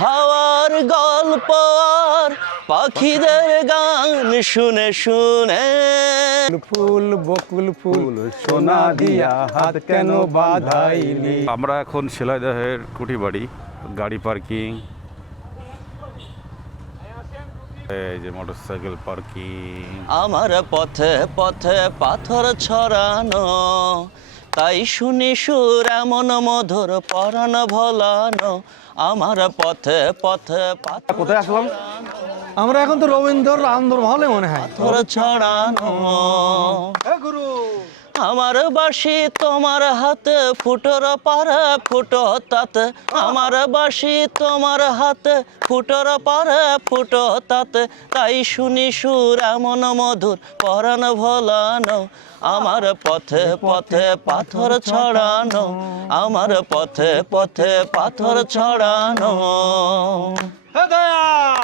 হাওয়ার গল্প আর পাখিদের গান শুনে শুনে ফুল বকুল ফুল সোনা দিয়া হাত কেন বাঁধাইলি। আমরা এখন শিলাইদহের কুঠিবাড়ি, গাড়ি পার্কিং, এই যে মোটরসাইকেল পার্কিং। আমার পথে পথে পাথর ছড়ানো, তাই শুনি সুর এমন মধুর পরাণ ভোলানো। আমার পথে পথে পাথর কোথায় আসলাম আমরা? এখন তো রবীন্দ্র আন্দোলন হলে মনে হয় পাথর ছড়ানো। গুরু আমার বাঁশি তোমার হাতে, ফুটোর পারে ফুটো তাতে। আমার বাঁশি তোমার হাতে, ফুটোর পারে ফুটো তাতে। তাই শুনি সুর এমন মধুর পরাণ ভোলানো। আমার পথে পথে পাথর ছড়ানো, আমার পথে পথে পাথর ছড়ানো।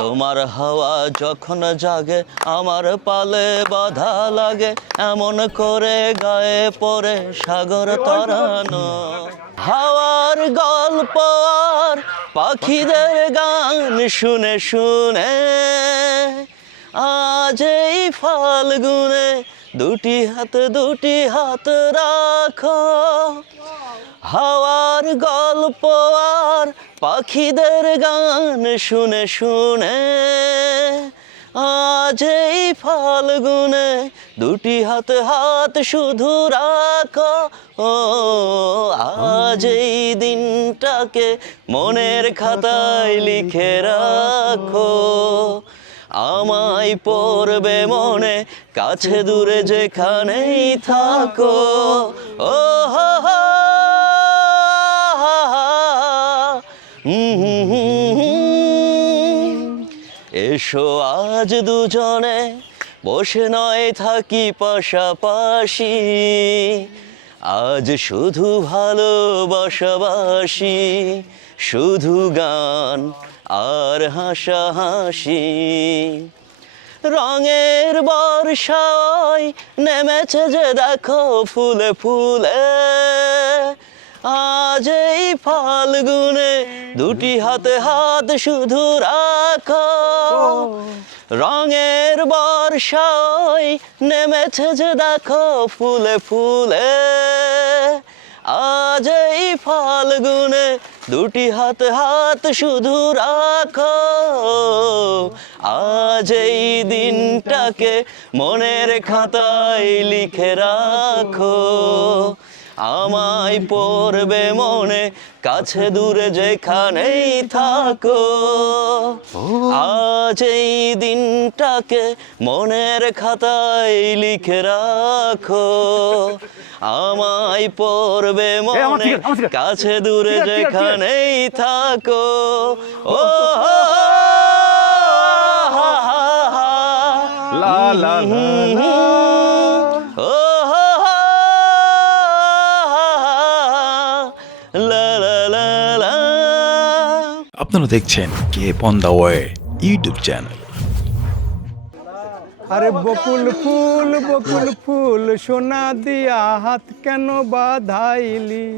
তোমার হাওয়া যখন জাগে আমার পালে বাধা লাগে, এমন করে গায়ে পড়ে সাগর তরানো। হাওয়ার গল্প আর পাখিদের গান শুনে শুনে আজ এই ফাল্গুনে দুটি হাত রাখো। হাওয়ার গল্প আর পাখিদের গান শুনে শুনে আজ এই ফাল্গুনে দুটি হাত শুধু রাখো। ও আজ এই দিনটাকে মনের খাতায় লিখে রাখো। আমায় পড়বে মনে, কাছে দূরে যেখানেই থাকো। ও হো হো, এসো আজ দুজনে বসে নয় থাকি পাশাপাশি। আজ শুধু ভালোবাসাবাসি, শুধু গান আর হাসাহাসি। রঙের বর্ষায় নেমেছে যে দেখো ফুলে ফুলে। আজ এই ফাল্গুনে দুটি হাত শুধু রাখো। রঙের বর্ষায় নেমেছে যে দেখো ফুলে ফুলে। আজ এই ফাল্গুনে দুটি হাত শুধু রাখো। আজ এই দিনটাকে মনের খাতায় লিখে রাখো। আমায় পড়বে মনে, কাছে দূরে যেখানেই থাকো। আজ এই দিনটাকে মনের খাতায় লিখে রাখো। আমায় পড়বে মনে, কাছে দূরে যেখানেই থাকো। ও লা লা লা আপনারা দেখছেন keep on the way YouTube channel. আরে বকুল ফুল সোনা দিয়া হাত কেন বাঁধাইলি।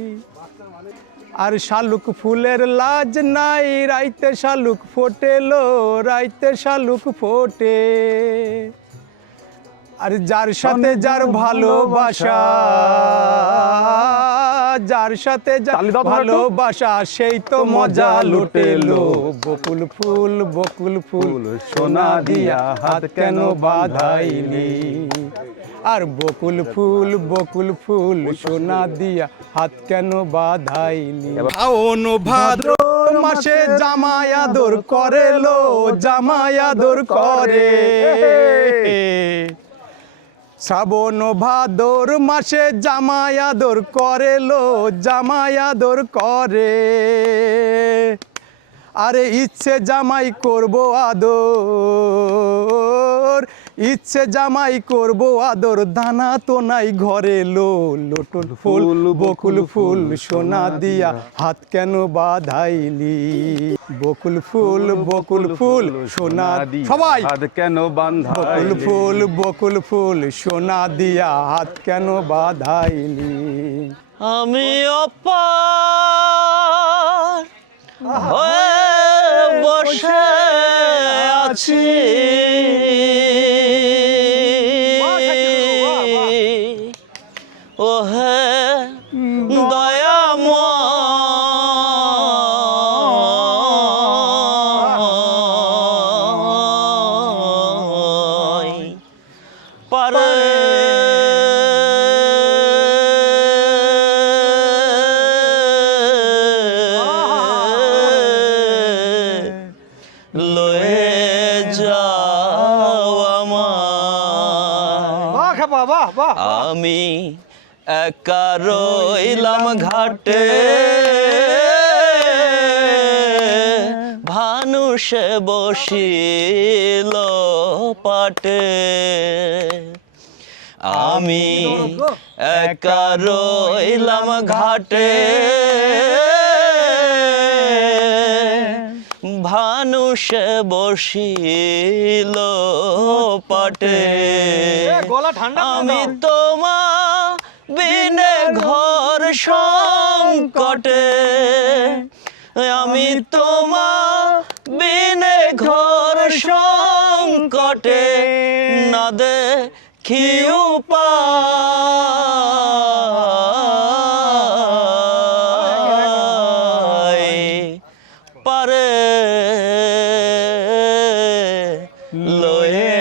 আর শালুক ফুলের লাজ নাই, রাইতে শালুক ফোটেলো, রাইতে শালুক ফোটে। আর যার সাথে যার ভালোবাসা, যার সাথে যার ভালোবাসা সেই তো মজা লুটেলো। বকুল ফুল সোনা দিয়া হাত কেন বাঁধাইলি। আর বকুল ফুল সোনা দিয়া হাত কেন বাঁধাইলি। শাওন ভাদ্র মাসে জামাই আদর করেলো, জামাই আদর করে। শ্রাবণ ভাদর মাসে জামাই আদর করেলো, জামাই আদর করে। আরে ইচ্ছে জামাই করব আদর, ইচ্ছে জামাই করব আদর, দানা তো নাই ঘরে। লোটল ফুল বকুল ফুল সোনা দিয়া হাত কেন বাঁধাইলি। বকুল ফুল সোনা দিয়া সবাই হাত কেন বাঁধাইলি। বকুল ফুল সোনা দিয়া হাত কেন বাঁধাইলি। আমি অপার হয়ে আছি ও হে দয়াময় পারে লয়ে যাও আমায় বাহ খেপা বাহ বাহ আমি একা রইলাম ঘাটে ভানুষে বসিল পাটে আমি একা রইলাম ঘাটে ভানুষে বসিল পাটে গলা ঠান্ডা আমি তোমা বিনে ঘর সংকটে আমি তোমা বিনে ঘর সংকটে না দেখি উপায় পারে লয়ে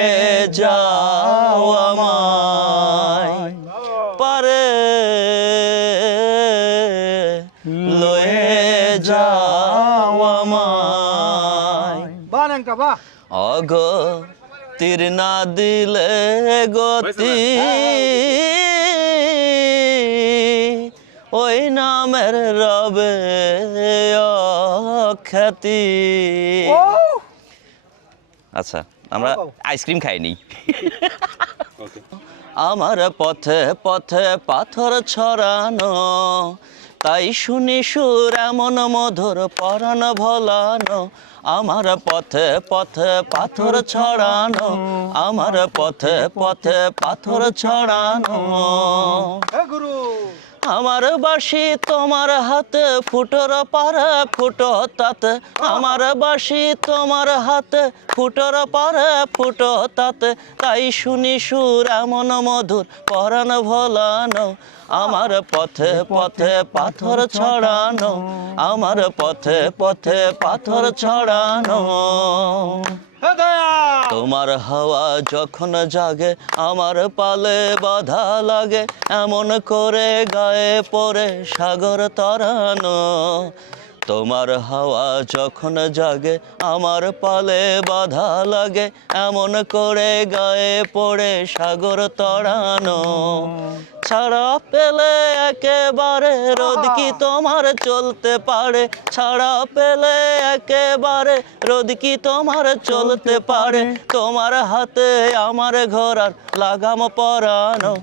যাও আমায় পারে লয়ে যাও আমায় বাহ ন্যাংটা বাহ অগ তীর না দিলে গতি ওই নামের রবে খ্যাতি আচ্ছা আমরা আইসক্রিম খাইনি আমার পথে পথে পাথর ছড়ানো তাই শুনি সুর এমন মধুর পরাণ ভোলানো আমার পথে পথে পাথর ছড়ানো আমার পথে পথে পাথর ছড়ানো গুরু আমার বাঁশি তোমার হাতে ফুটোর পারে ফুটো তাতে আমার বাঁশি তোমার হাতে ফুটোর পারে ফুটো তাতে তাই শুনি সুর এমন মধুর পরাণ ভোলানো আমার পথে পথে পাথর ছড়ানো আমার পথে পথে পাথর ছড়ানো তোমার হাওয়া যখন জাগে আমার পালে বাধা লাগে এমন করে গায়ে পড়ে সাগর তরানো তোমার হাওয়া যখন জাগে আমার পালে বাধা লাগে এমন করে গায়ে পড়ে সাগর তরানো ছাড়া পেলে একেবারে রোদ কি তোমার চলতে পারে ছাড়া পেলে একেবারে রোদ কি তোমার চলতে পারে তোমার হাতে আমার ঘোড়ার লাগাম পরানো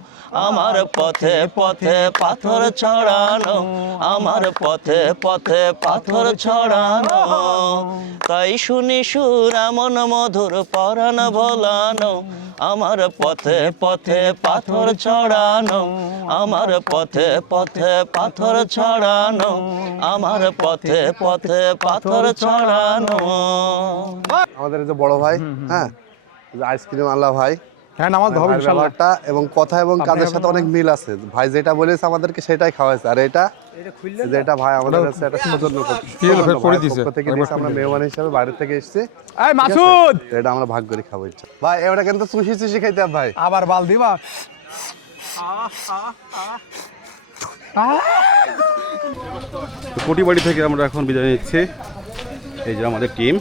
আমার পথে পথে পাথর ছড়ানো আমার পথে পথে পাথর ছড়ানো তাই শুনি সুর এমন মধুর পরাণ ভোলানো আমার পথে পথে পাথর ছড়ানো আমার পথে পথে পাথর ছড়ানো আমার পথে পথে পাথর ছড়ানো আমাদের এই যে বড় ভাই হ্যাঁ আইসক্রিম আল্লাহ ভাই হ্যাঁ নামাজ হবে ভাইয়ের ইনশাআল্লাহ ব্যাপারটা এবং কথা এবং কাজের সাথে অনেক মিল আছে ভাই যেটা বলেছে আমাদেরকে সেটাই খাওয়াইছে আর এটা যেটা ভাই আমাদের কাছে একটা সৌজন্য করে দিয়েছে থেকে দিয়েছে আমরা মেহমান হিসেবে বাইরে থেকে এসেছি এই মাসুদ এটা আমরা ভাগ করে খাবো ইচ্ছা ভাই এবারে কিন্তু সুশি সুশি খাইতাম ভাই আবার বাল দিবা কুটিবাড়ি থেকে আমরা এখন বিদায় নিচ্ছি এই যে আমাদের টিম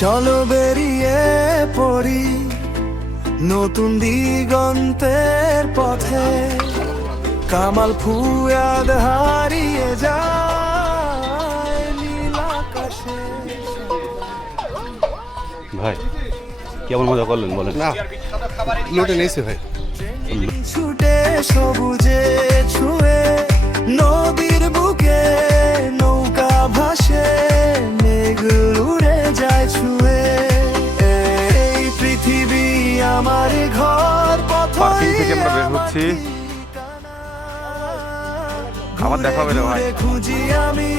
চলো বেরিয়ে পড়ি নতুন দিগন্তের পথে কামাল ফুয়াদ হারিয়ে যায় নীল আকাশে ভাই কেমন মজা করলেন বলেন না লুটে নিয়েছি ভাই ছুটে সবুজে ছুঁয়ে নদীর বুকে নৌকা ভাসে মেঘ উড়ে যায় ছুঁয়ে যাচ্ছি। আবার দেখা হবে রে ভাই। ঘুরে খুঁজি আমি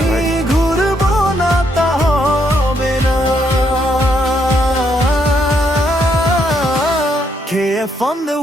ঘুরবো না তা হবে না। KF on the